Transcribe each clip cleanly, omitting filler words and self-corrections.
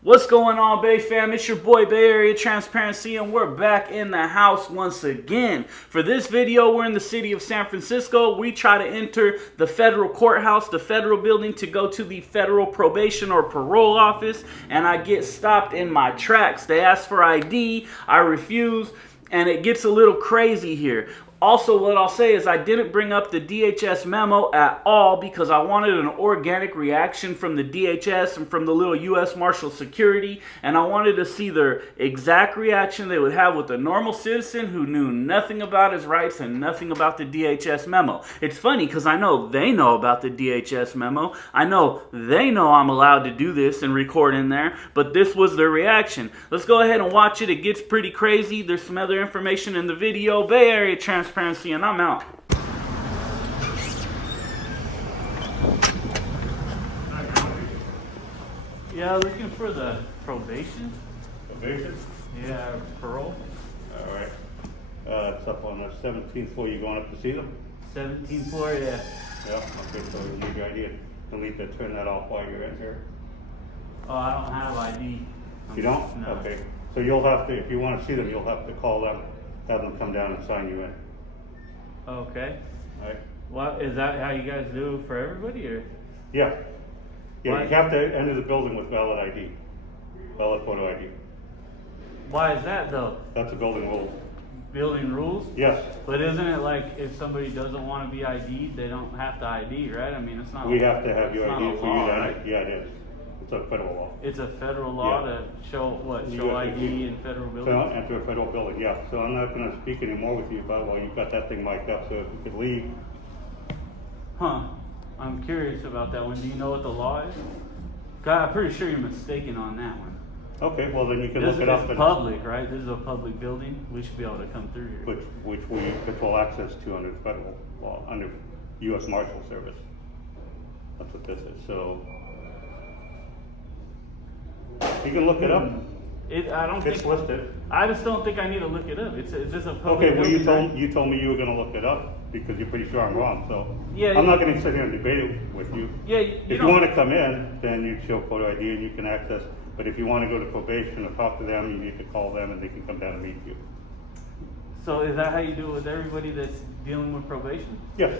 What's going on, Bay fam? It's your boy Bay Area Transparency, and we're back in the house once again. For this video, we're in the city of San Francisco. We try to enter the federal courthouse, the federal building, to go to the federal probation or parole office, and I get stopped in my tracks. They ask for ID, I refuse, and it gets a little crazy here. Also, what I'll say is I didn't bring up the DHS memo at all because I wanted an organic reaction from the DHS and from the little U.S. Marshal Security, and I wanted to see their exact reaction they would have with a normal citizen who knew nothing about his rights and nothing about the DHS memo. It's funny because I know they know about the DHS memo. I know they know I'm allowed to do this and record in there, but this was their reaction. Let's go ahead and watch it. It gets pretty crazy. There's some other information in the video. Bay Area Transparency, and I'm out. Yeah, looking for the probation. Probation? Yeah, parole. All right. It's up on the 17th floor. You going up to see them? 17th floor, yeah. Yeah. Okay, so you need your ID. You'll need to turn that off while you're in here. Oh, I don't have ID. You don't? No. Okay. So you'll have to, if you want to see them, you'll have to call them, have them come down and sign you in. Okay. All right? What is that? How you guys do for everybody, or? Yeah. Yeah, Why? you have to enter the building with valid ID. Valid photo ID. Why is that though? That's a building rule. Building rules? Yes. But isn't it like if somebody doesn't want to be ID'd, they don't have to ID, right? I mean, it's not. We have to have your it's ID not a for you law, to right? enter. Yeah, it is. It's a federal law. It's a federal law Yeah. to show what? Show Yes, ID in federal So buildings? enter a federal building, yeah. So I'm not going to speak anymore with you about while you've got that thing mic'd up. So if you could leave. Huh. I'm curious about that one. Do you know what the law is? God, I'm pretty sure you're mistaken on that one. Okay, well then you can This look it up. is and- public, right? This is a public building. We should be able to come through here. Which we control access to under federal law, under U.S. Marshal Service. That's what this is. So you can look it up. I don't It's think. listed. I just don't think I need to look it up. It's just a public Okay, well building. you told me you were going to look it up because you're pretty sure I'm wrong. So Yeah, I'm not going to sit here and debate it with you. Yeah, If you want to come in, then you show photo ID and you can access. But if you want to go to probation or talk to them, you need to call them and they can come down and meet you. So is that how you do it with everybody that's dealing with probation? Yes.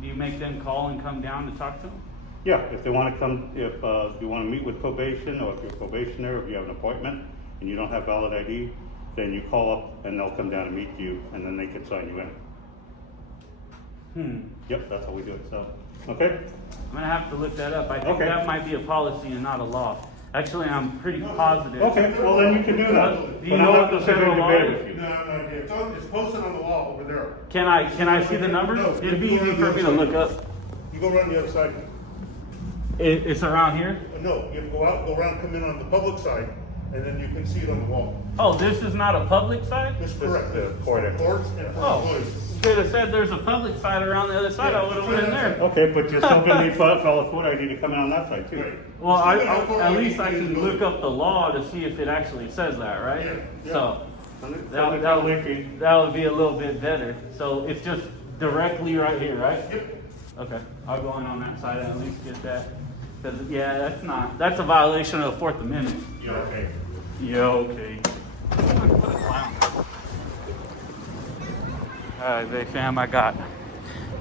Do you make them call and come down to talk to them? Yeah, if they want to come, if you want to meet with probation, or if you're a probationer, if you have an appointment and you don't have valid ID, then you call up and they'll come down and meet you, and then they can sign you in. Yep, that's how we do it. So, okay. I'm gonna have to look that up. I think Okay. that might be a policy and not a law. Actually, I'm pretty positive. Okay, well then you can do that. Do you But know I'm what not the gonna sit here federal and law debate is? with you. No, it's posted on the wall over there. Can I see the numbers? No, It'd be you go easy on for the me to other look side. up. You go around the other side. It's around here. No, you have to go out, go around, come in on the public side, and then you can see it on the wall. Oh, this is not a public side? That's correct. the court For entrance. courts and for Oh, employees. you could have said there's a public side around the other side. I would have went in there. Okay, but you're still gonna need valid photo ID to come in on that side too. Well, Still got a photo at ID least I in can the look building. up the law to see if it actually says that, right? Yeah, yeah. So That that would be a little bit better. So it's just directly right here, right? Yep. Okay, I'll go in on that side and at least get that. Because yeah, that's a violation of the Fourth Amendment. Yeah, okay. Yeah, okay. What a clown. Alright, Bay fam, I got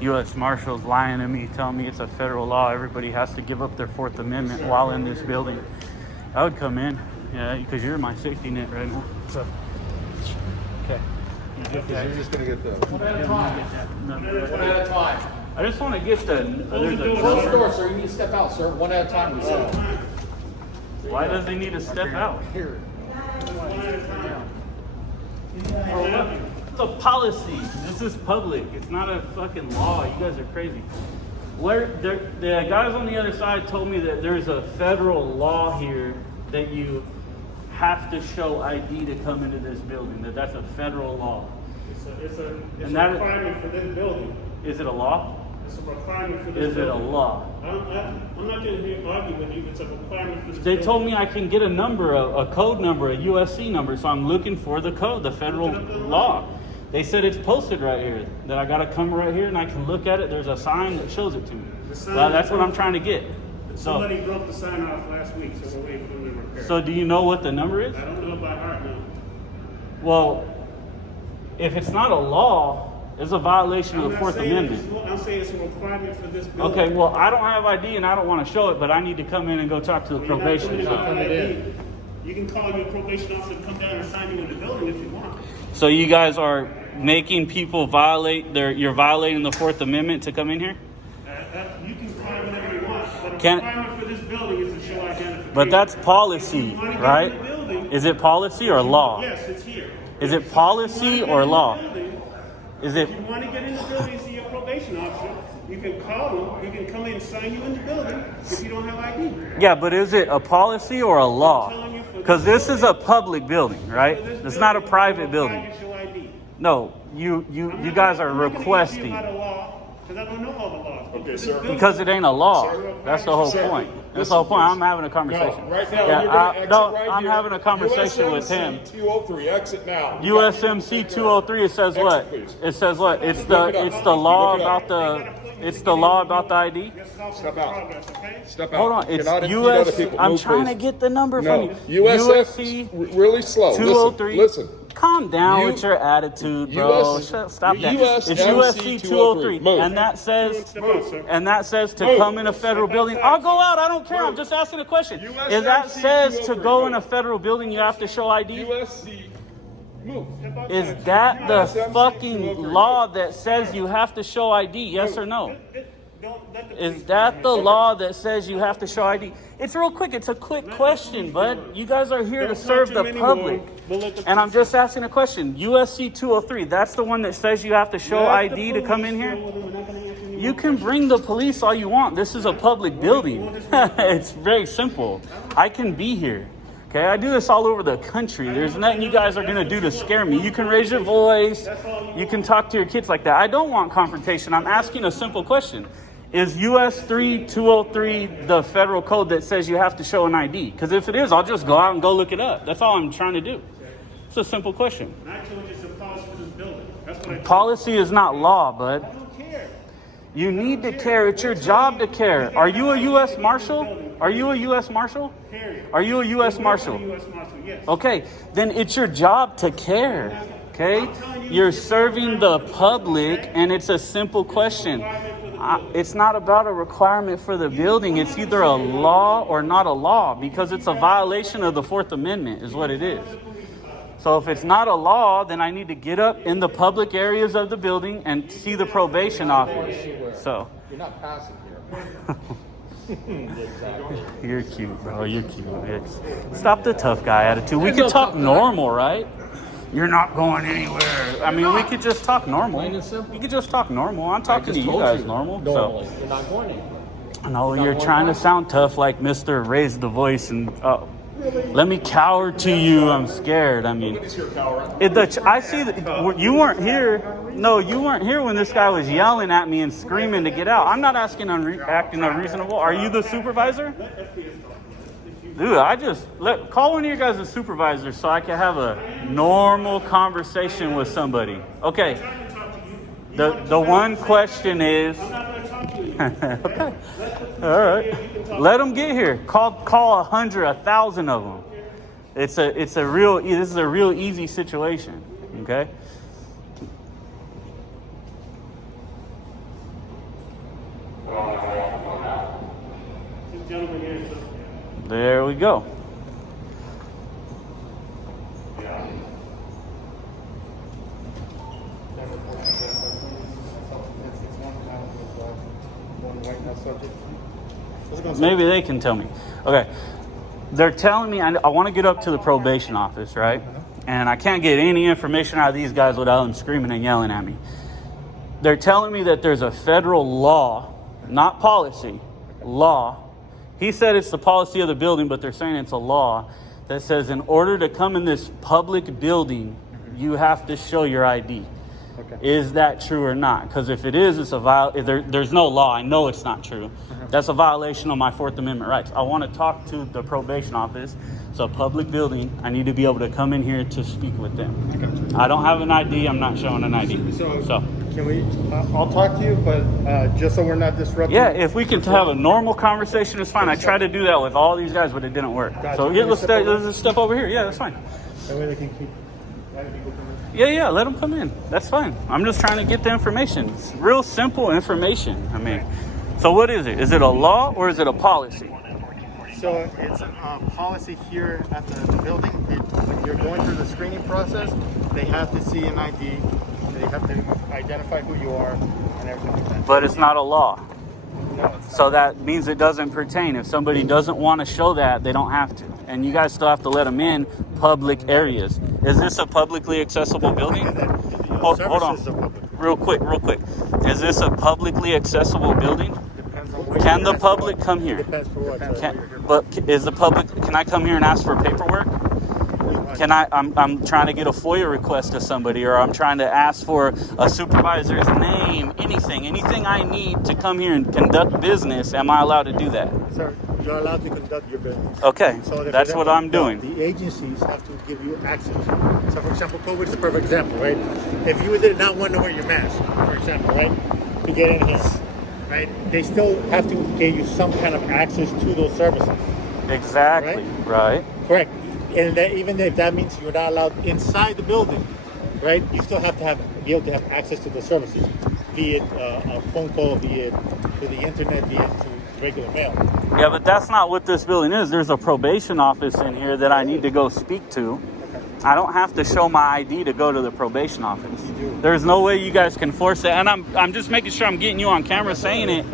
U.S. Marshals lying to me, telling me it's a federal law. Everybody has to give up their Fourth Amendment while in this building. I would come in, yeah, because you're my safety net right now. So, okay. You're just gonna get the. One at a time. One at a time. I just want to get the. There's a Close the door, sir. You need to step out, sir. One at a time, we said. Why does he need to step out? Here. It's a policy. This is public. It's not a fucking law. You guys are crazy. The guys on the other side told me that there's a federal law here that you have to show ID to come into this building. That's a federal law. It's a And that- requirement for this building. Is it a law? It's a requirement for this Is it a building. law? I'm not going to argue with you. It's a requirement for this They building. told me I can get a number, a code number, a USC number, so I'm looking for the code, the federal law. They said it's posted right here, that I gotta come right here and I can look at it. There's a sign that shows it to me. The sign- Well, that's what I'm trying to get. So, Somebody broke the sign off last week, so we're waiting for them to So do you know what the number is? I don't know by heart now. Well, if it's not a law, it's a violation of the Fourth Amendment. I'm saying it's a requirement for this building. Okay, well, I don't have ID and I don't want to show it, but I need to come in and go talk to the You're not coming probation. in without ID. You can call your probation officer to come down and sign you in the building if you want. So you guys are making people you're violating the Fourth Amendment to come in here? You can call whatever you want, but the Can- requirement for this building is to show identification. But that's policy, If you wanna get right? in the building, Is it policy or law? yes, it's here. Is it policy or law? Is it? If you want to get in the building and see your probation officer, you can call him. He can come in and sign you in the building if you don't have ID. Yeah, but is it a policy or a law? Because this is a public building, right? It's not a private building. No, you guys are requesting. Because I don't know all the laws. Okay, sir. Because it ain't a law. That's the whole point. That's the whole point. I'm having a conversation. No, right now, Yeah, you're going to exit right I'm here. having a conversation with him. USMC 203, exit now. USMC 203. It says what? Exit, please. It says what? It's the Look it up. it's the law Look it up. about the law about the ID. Step out. Step out. Hold on. It's Cannot impede other US. people. I'm Move, trying please. to get the number from No, you. USC, really slow. 203. Listen. Calm down U- with your attitude, bro. US Stop that. USMC It's USC 203, Move. and that says to Move. come in a federal building. I'll go out. I don't care. I'm just asking a question. If that says to go in a federal building, you have to show ID. USC. Move. Is that the fucking law that says you have to show ID? Yes or no? Is that the law that says you have to show ID? It's real quick. It's a quick question, bud. You guys are here to serve the public. And I'm just asking a question. USC 203, that's the one that says you have to show ID to come in here? You can bring the police all you want. This is a public building. It's very simple. I can be here. Okay, I do this all over the country. There's nothing you guys are going to do to scare me. You can raise your voice. You can talk to your kids like that. I don't want confrontation. I'm asking a simple question. Is US 3203 the federal code that says you have to show an ID? Because if it is, I'll just go out and go look it up. That's all I'm trying to do. It's a simple question. I told you it's a policy for this building. That's what I told you. Policy is not law, bud. I don't care. You need to care. It's your job to care. Are you a U.S. Marshal? Are you a U.S. Marshal? Are you a U.S. Marshal? U.S. Marshal, yes. Okay, then it's your job to care. Okay? You're serving the public, and it's a simple question. It's not about a requirement for the building. It's either a law or not a law, because it's a violation of the Fourth Amendment is what it is. So if it's not a law, then I need to get up in the public areas of the building and see the probation office. So You're not passive here. you're cute, bro. You're cute. Stop the tough guy attitude. We could talk normal, right? You're not going anywhere. I mean, we could just talk normal. Plain and simple. We could just talk normal. I'm talking to you told guys you. normal. Normally, So you're not going anywhere. no, you're trying to sound tough like Mr. Raise the Voice and let me cower to you. I'm scared. I mean, I see that you weren't here. No, you weren't here when this guy was yelling at me and screaming to get out. I'm not acting unreasonable. Are you the supervisor? Dude, call one of you guys a supervisor so I can have a normal conversation with somebody. Okay. The one question is. Okay. All right. Let them get here. Call 100, 1,000 of them. This is a real easy situation. Okay. This gentleman here is There we go. Maybe they can tell me. Okay. They're telling me I want to get up to the probation office, right? And I can't get any information out of these guys without them screaming and yelling at me. They're telling me that there's a federal law, not policy, law. He said it's the policy of the building, but they're saying it's a law that says in order to come in this public building, you have to show your ID. Okay. Is that true or not? Because if it is, it's there's no law. I know it's not true. That's a violation of my Fourth Amendment rights. I want to talk to the probation office. It's a public building. I need to be able to come in here to speak with them. I don't have an ID. I'm not showing an ID. So Can we? I'll talk to you, but just so we're not disrupting. Yeah, if we can have a normal conversation, it's fine. I tried to do that with all these guys, but it didn't work. Gotcha. So yeah, let's just step over here. Yeah, that's fine. That way they can keep. Yeah, let them come in. That's fine. I'm just trying to get the information. It's real simple information. I mean, so what is it? Is it a law or is it a policy? So it's a policy here at the building. When you're going through the screening process, they have to see an ID. They have to identify who you are and everything like that. But it's not a law. No, it's So that means it doesn't pertain. If somebody doesn't want to show that, they don't have to. And you guys still have to let them in public areas. Is this a publicly accessible building? Hold on. Real quick. Is this a publicly accessible building? Depends on what Can you're the public come here? Depends for what. Can I come here and ask for paperwork? I'm trying to get a FOIA request to somebody, or I'm trying to ask for a supervisor's name, anything I need to come here and conduct business. Am I allowed to do that? Sir, you're allowed to conduct your business. Okay, So that's what I'm doing. The agencies have to give you access. So, for example, COVID is a perfect example, right? If you did not want to wear your mask, for example, right, to get in here, right, they still have to give you some kind of access to those services. Exactly, right. Correct. And that, even if that means you're not allowed inside the building, right, you still have to be able to have access to the services, be it a phone call, be it to the internet, be it to regular mail. Yeah, but that's not what this building is. There's a probation office in here that I need to go speak to. I don't have to show my ID to go to the probation office. There's no way you guys can force it. And I'm just making sure I'm getting you on camera saying it,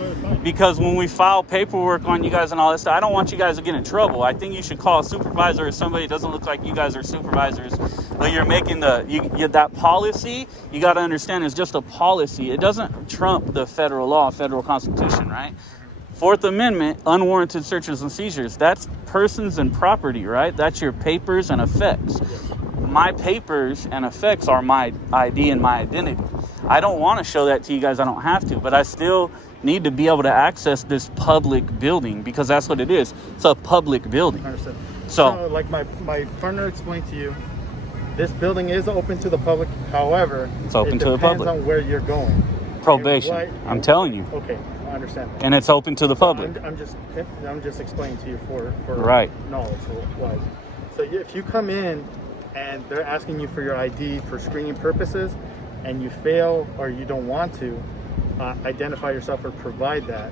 because when we file paperwork on you guys and all this stuff, I don't want you guys to get in trouble. I think you should call a supervisor or somebody. It doesn't look like you guys are supervisors, but you're making that policy. You got to understand, it's just a policy. It doesn't trump the federal law, federal constitution, right? Fourth Amendment, unwarranted searches and seizures. That's persons and property, right? That's your papers and effects. My papers and effects are my ID and my identity. I don't want to show that to you guys. I don't have to, but I still need to be able to access this public building, because that's what it is. It's a public building. Understood. So like my partner explained to you, this building is open to the public. However, it's open to the public. It depends on where you're going. Probation. I'm telling you. Okay, I understand. And it's open to the public. I'm just explaining to you for right. knowledge wise. So if you come in and they're asking you for your ID for screening purposes, and you fail or you don't want to identify yourself or provide that,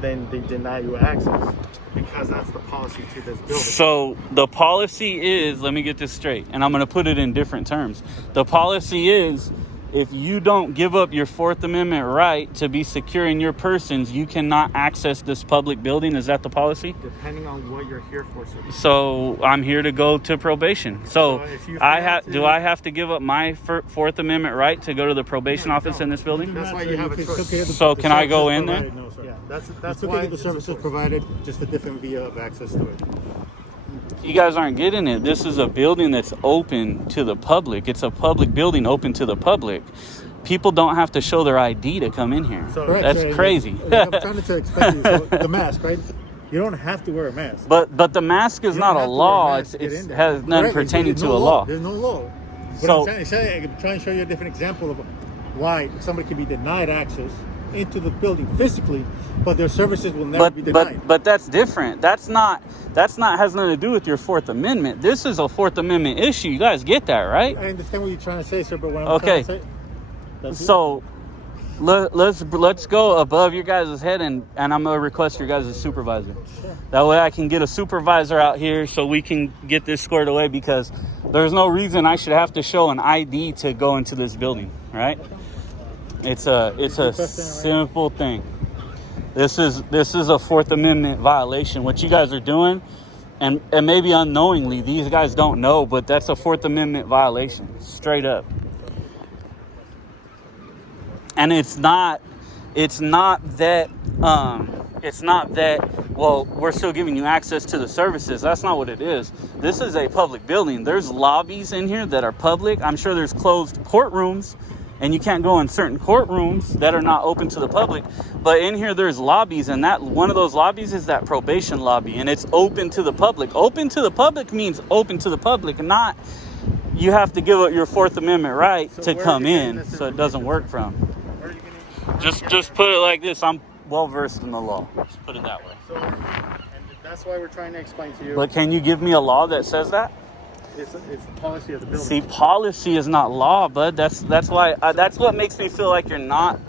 then they deny you access, because that's the policy to this building. So the policy is, let me get this straight, and I'm going to put it in different terms. The policy is, if you don't give up your Fourth Amendment right to be secure in your persons, you cannot access this public building. Is that the policy? Depending on what you're here for, sir. So I'm here to go to probation. So if do I have to give up my Fourth Amendment right to go to the probation office in this building? That's why you have a choice. So can I go in there? No, sir. Yeah, that's okay why with the services provided, just a different via of access to it. You guys aren't getting it. This is a building that's open to the public. It's a public building open to the public. People don't have to show their ID to come in here. So that's crazy. I'm trying to explain to you, so the mask, right? You don't have to wear a mask. But the mask is not a law. It has nothing pertaining to a law. There's no law. So I'm trying to show you a different example of why somebody can be denied access into the building physically, but their services will never be denied. But that's different. That's not has nothing to do with your Fourth Amendment. This is a Fourth Amendment issue. You guys get that, right? I understand what you're trying to say, sir, but what I'm trying to say, so let's go above your guys' head, and I'm gonna request your guys' supervisor. Sure. That way I can get a supervisor out here so we can get this squared away, because there's no reason I should have to show an ID to go into this building, right? It's a simple thing. This is a Fourth Amendment violation. What you guys are doing, and maybe unknowingly, these guys don't know, but that's a Fourth Amendment violation, straight up. And it's not that well, we're still giving you access to the services. That's not what it is. This is a public building. There's lobbies in here that are public. I'm sure there's closed courtrooms, and you can't go in certain courtrooms that are not open to the public. But in here, there's lobbies, and that one of those lobbies is that probation lobby, and it's open to the public. Open to the public means open to the public, not you have to give up your Fourth Amendment right So to where are come you getting in, this so it doesn't work information from. Where are you getting? Just put it like this. I'm well versed in the law. Let's put it that way. So, and that's why we're trying to explain to you. But can you give me a law that says that? It's the policy of the building. See, policy is not law, bud. That's why that's what makes me feel like you're not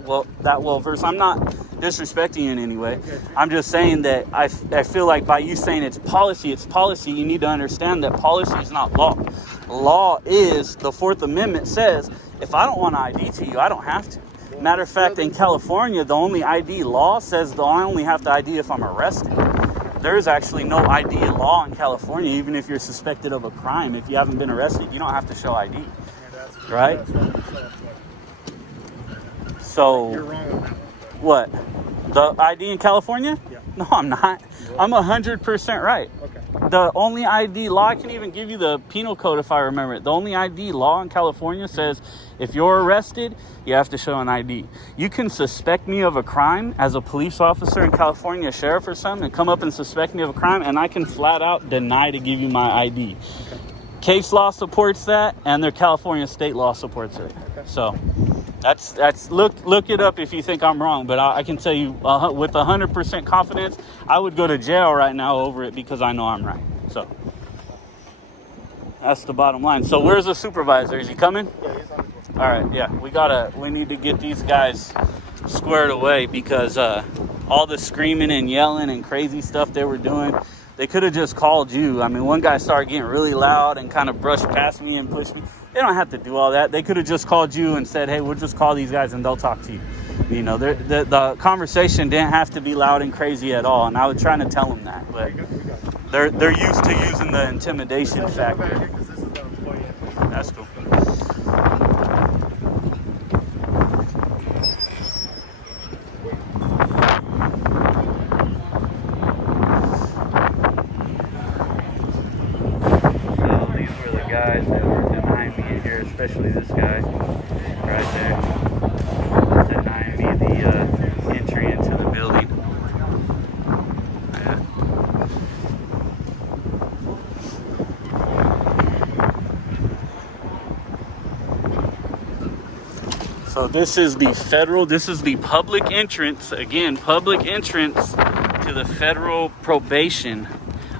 that well versed. I'm not disrespecting you in any way. I'm just saying that I feel like by you saying it's policy, you need to understand that policy is not law. Law is, the Fourth Amendment says, if I don't want to ID to you, I don't have to. Matter of fact, in California, the only ID law says that I only have to ID if I'm arrested. There's actually no ID law in California, even if you're suspected of a crime. If you haven't been arrested, you don't have to show ID. Right? So, You're wrong on that one. what? The ID in California? Yeah. No, I'm not. I'm 100% right. Okay. The only ID law, I can even give you the penal code if I remember it. The only ID law in California says if you're arrested, you have to show an ID. You can suspect me of a crime as a police officer in California, a sheriff or something, and come up and suspect me of a crime, and I can flat out deny to give you my ID. Okay. Case law supports that, and their California state law supports it. Okay. So that's look it up if you think I'm wrong, but I can tell you with 100% confidence, I would go to jail right now over it because I know I'm right. So that's the bottom line. So where's the supervisor? Is he coming? Yeah, he's on the board. All right, yeah, we need to get these guys squared away because all the screaming and yelling and crazy stuff they were doing, they could have just called you. I mean, one guy started getting really loud and kind of brushed past me and pushed me. They don't have to do all that. They could have just called you and said, hey, we'll just call these guys and they'll talk to you. You know, the conversation didn't have to be loud and crazy at all. And I was trying to tell them that, but they're used to using the intimidation factor. That's cool. Guys that were denying me in here, especially this guy right there, denying me the entry into the building. Yeah. So this is the public entrance, again, public entrance to the federal probation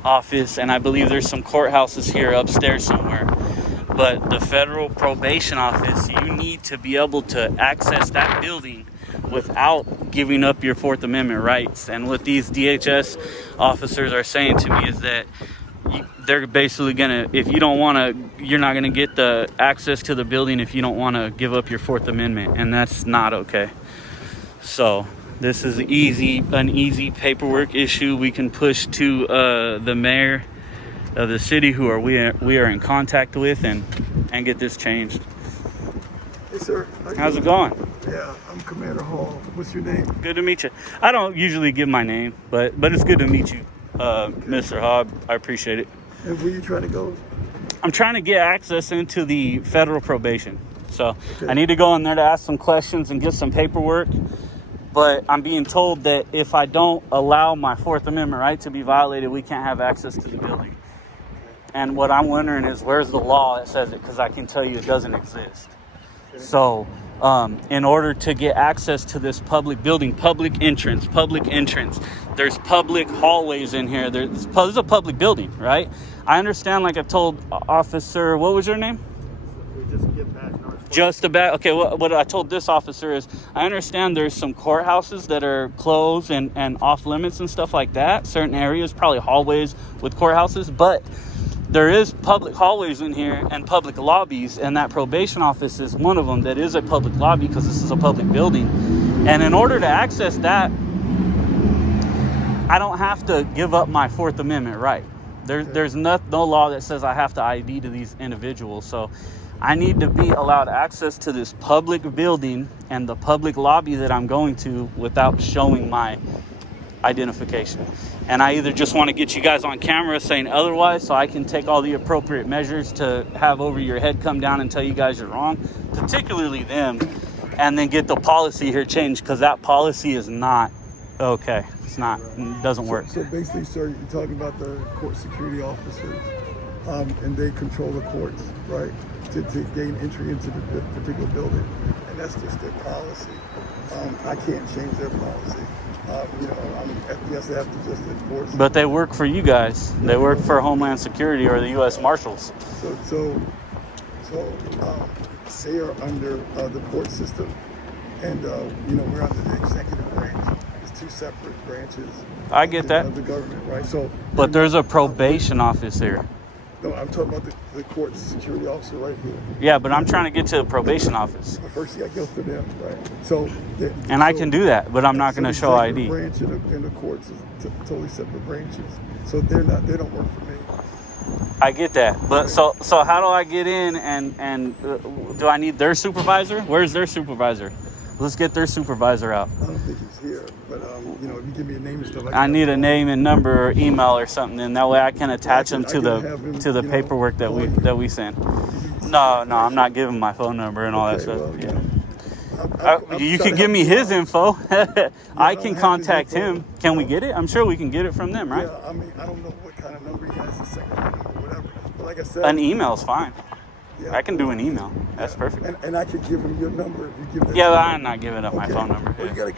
office, and I believe there's some courthouses here upstairs somewhere. But the federal probation office, you need to be able to access that building without giving up your Fourth Amendment rights. And what these DHS officers are saying to me is that they're basically gonna, if you don't want to, you're not gonna get the access to the building if you don't want to give up your Fourth Amendment, and that's not okay. So this is an easy paperwork issue we can push to the mayor of the city, who we are in contact with, and get this changed. Hey, sir. How's it going? Yeah, I'm Commander Hall. What's your name? Good to meet you. I don't usually give my name, but it's good to meet you, Mr. Hobb. I appreciate it. And where you trying to go? I'm trying to get access into the federal probation. So I need to go in there to ask some questions and get some paperwork. But I'm being told that if I don't allow my Fourth Amendment right to be violated, we can't have access to the building. And what I'm wondering is, where's the law that says it? Because I can tell you it doesn't exist. So in order to get access to this public building, public entrance, there's public hallways in here. This is a public building, right? I understand, like I told Officer, what was your name? Just about. Okay, what I told this officer is, I understand there's some courthouses that are closed and off limits and stuff like that. Certain areas, probably hallways with courthouses, but there is public hallways in here and public lobbies, and that probation office is one of them that is a public lobby because this is a public building. And in order to access that, I don't have to give up my Fourth Amendment right. There's no law that says I have to ID to these individuals. So I need to be allowed access to this public building and the public lobby that I'm going to without showing my identification. And I either just want to get you guys on camera saying otherwise, so I can take all the appropriate measures to have over your head come down and tell you guys you're wrong, particularly them, and then get the policy here changed, because that policy is not okay. It's not, it doesn't work. So basically, sir, you're talking about the court security officers. and they control the courts, right, to gain entry into the particular building, and that's just their policy. I can't change their policy. You know, FPS have to just enforce. But they work for you guys. They work for Homeland Security or the U.S. Marshals. So they are under the court system, and you know, we're under the executive branch. It's two separate branches. I get that. Of the government, right? So, But there's a probation office here. no, I'm talking about the court security officer right here. Yeah, but I'm trying to get to the probation office. But first, you got to go through them, right? So, And I can do that, but I'm not going to show the ID. branch in the courts is totally separate branches. So they don't work for me. I get that. But so how do I get in and do I need their supervisor? Where's their supervisor? Let's get their supervisor out. I don't think he's here, but you know, if you give me a name and stuff, I need a name and number or email or something, and that way I can attach them to the paperwork that we send. No, I'm not giving my phone number and all that stuff. Well, Yeah. You can give me his info. I can contact him. Can we get it? I'm sure we can get it from them, right? Yeah, I mean, I don't know what kind of number he has, his secretary number, whatever. But like I said, An email's fine. yeah, I can do an email. That's perfect. and I could give him your number if you give that. Yeah, to me. I'm not giving up my Okay. phone number. Well,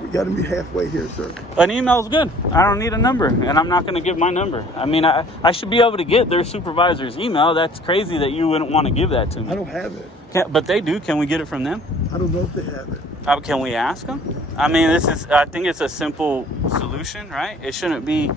we gotta be halfway here, sir. An email's good. I don't need a number, and I'm not going to give my number. I mean, I should be able to get their supervisor's email. That's crazy that you wouldn't want to give that to me. I don't have it. But they do. Can we get it from them? I don't know if they have it. Can we ask them? I mean, I think it's a simple solution, right? It shouldn't be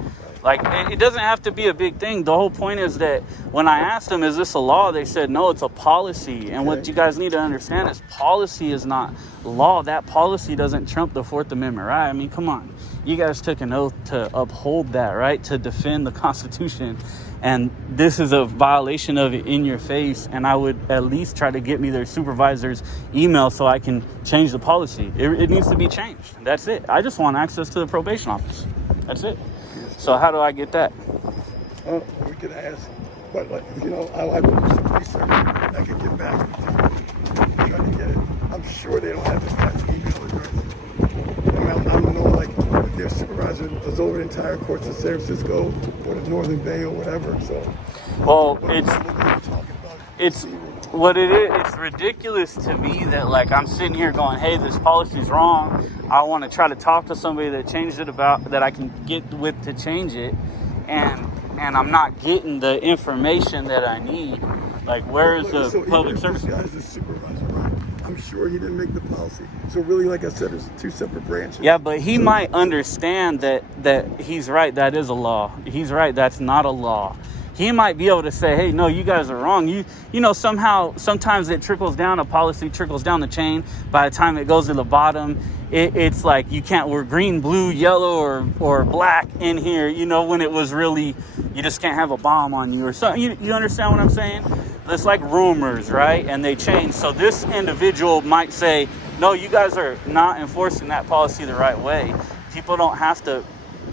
like, it doesn't have to be a big thing. The whole point is that when I asked them, is this a law? They said, no, it's a policy. And what you guys need to understand is policy is not law. That policy doesn't trump the Fourth Amendment, right? I mean, come on. You guys took an oath to uphold that, right? To defend the Constitution. And this is a violation of it in your face. And I would at least try to get me their supervisor's email so I can change the policy. It needs to be changed. That's it. I just want access to the probation office. That's it. So how do I get that? We could ask, but like, you know, I would do some research. I could get back and try to get it. I'm sure they don't have the guy's email address. I mean, I don't know, like, if their supervisor is over the entire courts of San Francisco or the Northern Bay or whatever. So, Well, what are you talking about? it's what it is. It's ridiculous to me that, like, I'm sitting here going, hey, this policy's wrong. I want to try to talk to somebody that changed it that I can get with to change it, and I'm not getting the information that I need. Like, where is the public service? This guy's the supervisor, right? I'm sure he didn't make the policy. So really, like I said, there's two separate branches. Yeah, but he might understand that he's right. That is a law. He's right. That's not a law. He might be able to say, hey, no, you guys are wrong. You know, sometimes it trickles down, a policy trickles down the chain. By the time it goes to the bottom, it's like we're green, blue, yellow, or black in here, you know, when it was really, you just can't have a bomb on you or something. You understand what I'm saying? It's like rumors, right? And they change. So this individual might say, no, you guys are not enforcing that policy the right way. People don't have to,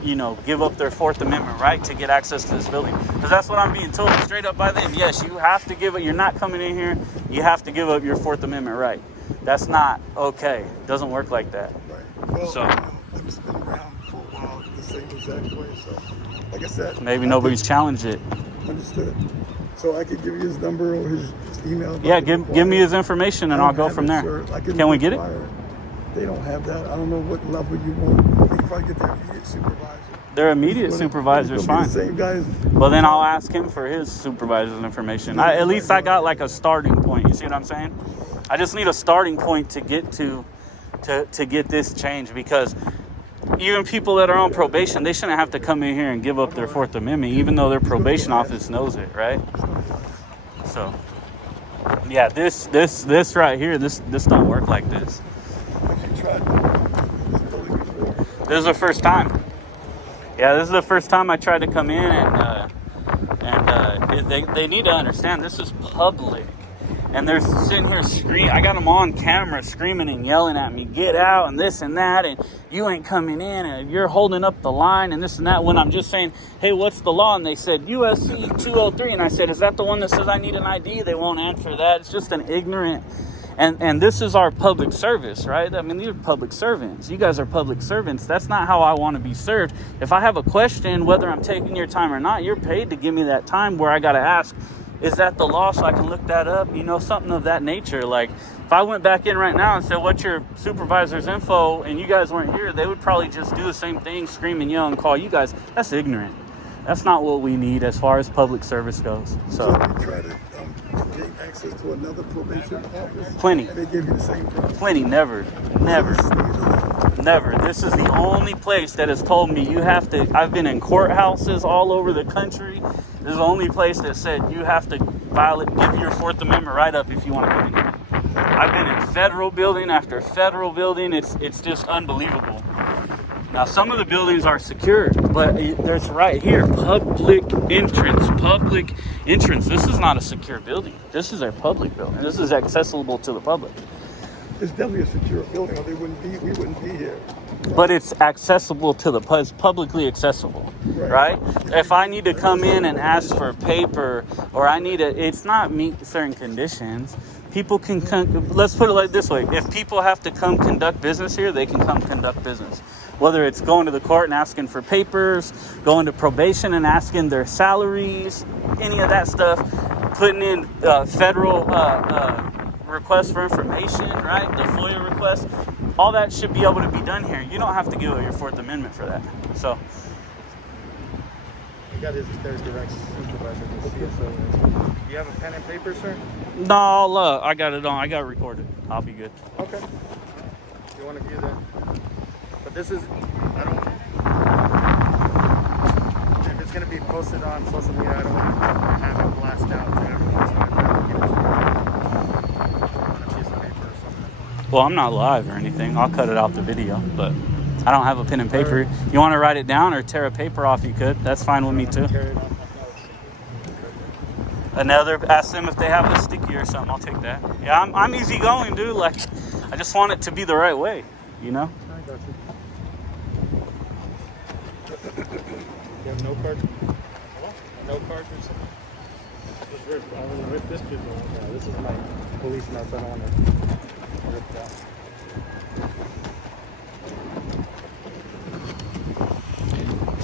you know, give up their Fourth Amendment right to get access to this building. Because that's what I'm being told straight up by them. Yes, you have to give it. You're not coming in here. You have to give up your Fourth Amendment right. That's not okay. It doesn't work like that. Right. Well, So, I've just been around for a while the same exact way. So, like I said, maybe nobody's challenged it. Understood. So I could give you his number or his email. Yeah, give me his information and I'll go from there. Can we get it? They don't have that. I don't know what level you want. You can probably get their immediate supervisor. Their immediate supervisor is fine. The same guy as, Well, then I'll ask him for his supervisor's information. At least I got like a starting point. You see what I'm saying? I just need a starting point to get to get this changed, because even people that are on probation, they shouldn't have to come in here and give up their Fourth Amendment, even though their probation office knows it, right? So, yeah, this right here, this don't work like this. you tried this building before. This is the first time. Yeah, this is the first time I tried to come in, and they need to understand this is public. And they're sitting here screaming. I got them on camera screaming and yelling at me, get out and this and that, and you ain't coming in, and you're holding up the line and this and that, when I'm just saying, hey, what's the law? And they said, USC 203. And I said, is that the one that says I need an ID? They won't answer that. It's just an ignorant. And this is our public service, right? I mean, these are public servants. You guys are public servants. That's not how I want to be served. If I have a question, whether I'm taking your time or not, you're paid to give me that time where I got to ask, is that the law, so I can look that up? You know, something of that nature. Like, if I went back in right now and said, what's your supervisor's info, and you guys weren't here, they would probably just do the same thing, scream and yell and call you guys. That's ignorant. That's not what we need as far as public service goes. So if you try to gain access to another probation office, Plenty. and they give you the same problem. Plenty. Never. This is the only place that has told me you have to. I've been in courthouses all over the country. This is the only place that said you have to give your Fourth Amendment right up if you want to come in here. I've been in federal building after federal building. It's just unbelievable. Now, some of the buildings are secure, but there's right here, public entrance. This is not a secure building. This is a public building. This is accessible to the public. It's definitely a secure building, or we wouldn't be here. But it's accessible to the publicly accessible, right? If I need to come in and ask for paper, or it's not meet certain conditions. People can let's put it like this way: if people have to come conduct business here, they can come conduct business. Whether it's going to the court and asking for papers, going to probation and asking their salaries, any of that stuff, putting in federal requests for information, right? The FOIA request, all that should be able to be done here. You don't have to give up your Fourth Amendment for that. So. You got their direct supervisor to see it, so you have a pen and paper, sir? No, I got it on. I got it recorded. I'll be good. Okay. You want to view that? But this is, if it's going to be posted on social media, I don't want to have it blast out to everyone. So on a piece of paper or something. Well, I'm not live or anything. I'll cut it out the video, but I don't have a pen and paper. You want to write it down or tear a paper off, you could. That's fine with me too. Ask them if they have a sticky or something. I'll take that. Yeah, I'm easygoing, dude. Like, I just want it to be the right way, you know? I got you. You have no card? No card or something? I'm going to rip this piece off. Yeah, this is my police mess. I don't want to rip that.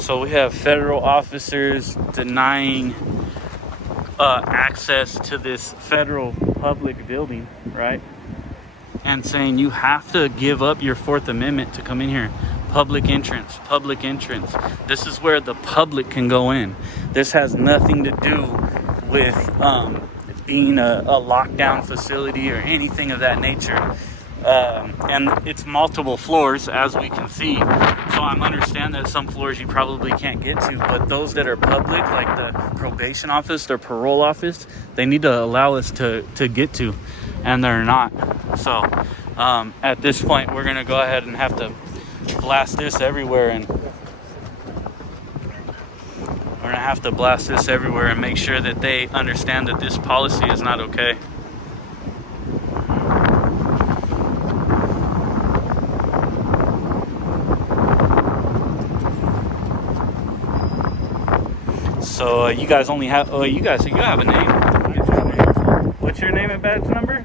So we have federal officers denying access to this federal public building, right? And saying you have to give up your Fourth Amendment to come in here. Public entrance. This is where the public can go in. This has nothing to do with being a lockdown facility or anything of that nature. And it's multiple floors, as we can see. So I understand that some floors you probably can't get to, but those that are public, like the probation office, their parole office, they need to allow us to get to, and they're not. So at this point, we're gonna go ahead and have to blast this everywhere, and make sure that they understand that this policy is not okay. So you guys only have, you have a name. What's your name and badge number?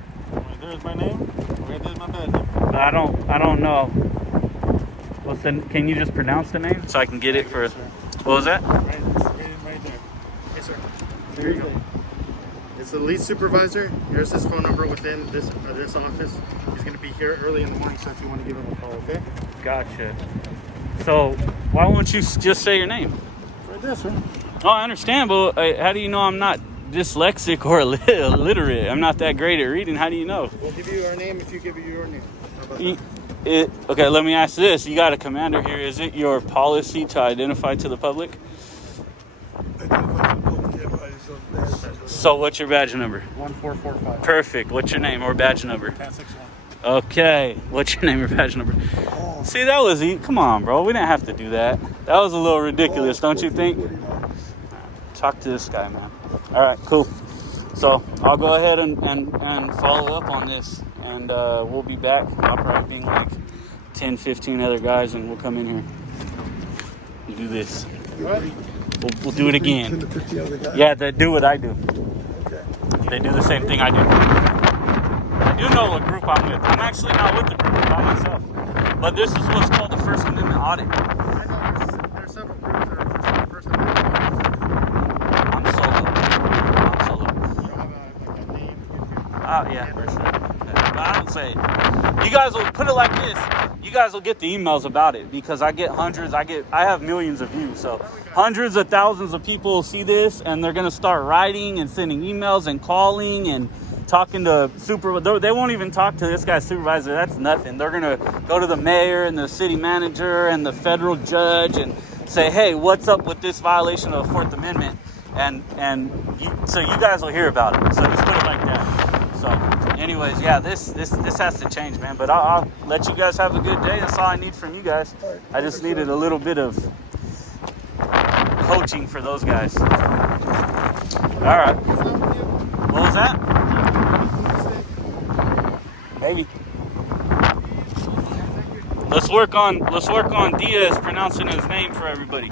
There's my name. There's my badge number. I don't know. Can you just pronounce the name so I can get it for? What was that? Right there. Yes, sir. There you go. It's the lead supervisor. Here's his phone number within this office. He's going to be here early in the morning, so if you want to give him a call, okay? Gotcha. So why won't you just say your name? Right there, sir. Oh, I understand, but how do you know I'm not dyslexic or illiterate? I'm not that great at reading. How do you know? We'll give you our name if you give you your name. How about that? Okay, let me ask this. You got a commander here. Is it your policy to identify to the public? So what's your badge number? 1445. Perfect. What's your name or badge number? 1061. Okay. What's your name or badge number? See, that was easy. Come on, bro. We didn't have to do that. That was a little ridiculous, don't you think? Talk to this guy, man. All right, cool. So I'll go ahead and follow up on this, and we'll be back. I'll probably bring like 10, 15 other guys, and we'll come in here and do this. We'll do it again. Yeah, they do what I do. They do the same thing I do. I You know what group I'm with. I'm actually not with the group, I'm by myself. But this is what's called the First Amendment audit. I know there's several groups that are for First Amendment. I'm solo. You don't have a name. Yeah, for sure. But I don't say it. You guys will put it like this. You guys will get the emails about it because I get hundreds. I have millions of views. So hundreds of thousands of people will see this and they're gonna start writing and sending emails and calling and talking to they won't even talk to this guy's supervisor. That's nothing. They're gonna go to the mayor and the city manager and the federal judge and say, hey, what's up with this violation of the Fourth Amendment? So you guys will hear about it. So just put it like that. So anyways, yeah, this has to change, man. But I'll let you guys have a good day. That's all I need from you guys. I just needed a little bit of coaching for those guys. All right. What was that? Maybe. Let's work on Diaz pronouncing his name for everybody.